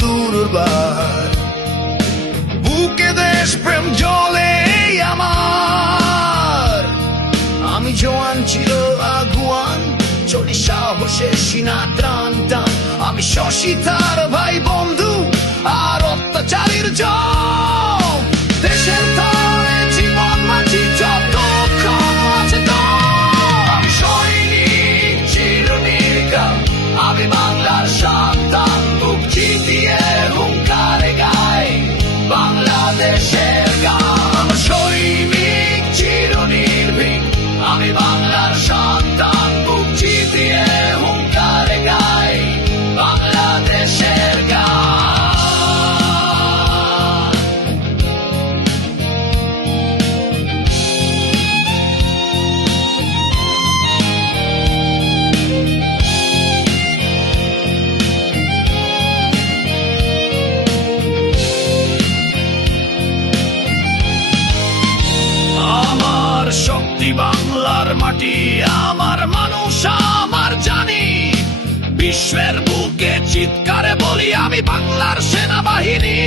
দুর্বার। বুকে দেশ প্রেম জলে আমার। আমি জোয়ান ছিল আগুয়ান চলি সাহসে সিনা ত্রাণ টান। আমি শশী তার ভাই বন্ধু আর অত্যাচারীর জয় বাংলার মাটি, আমার মানুষ, আমার জানি। বিশ্বের বুকে চিৎকারে বলি, আমি বাংলার সেনাবাহিনী।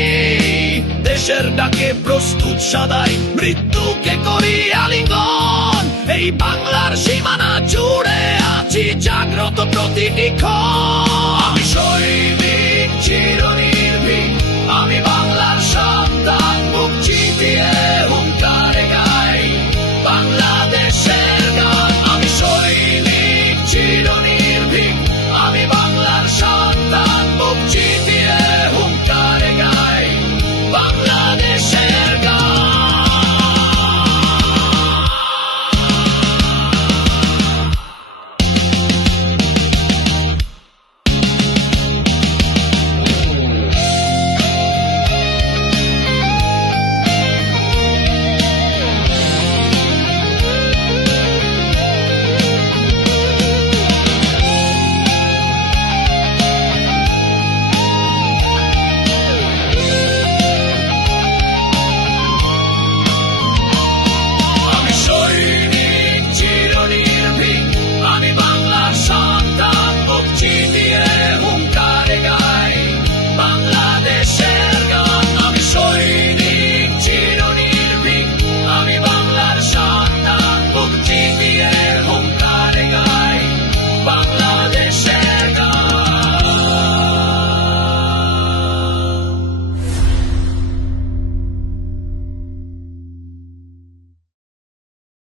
দেশের ডাকে প্রস্তুত সদাই, মৃত্যুকে করি আলিঙ্গন। এই বাংলার সীমানা জুড়ে আছি জাগ্রত প্রতিটি ক্ষণ আমি সৈনিক, চিরনি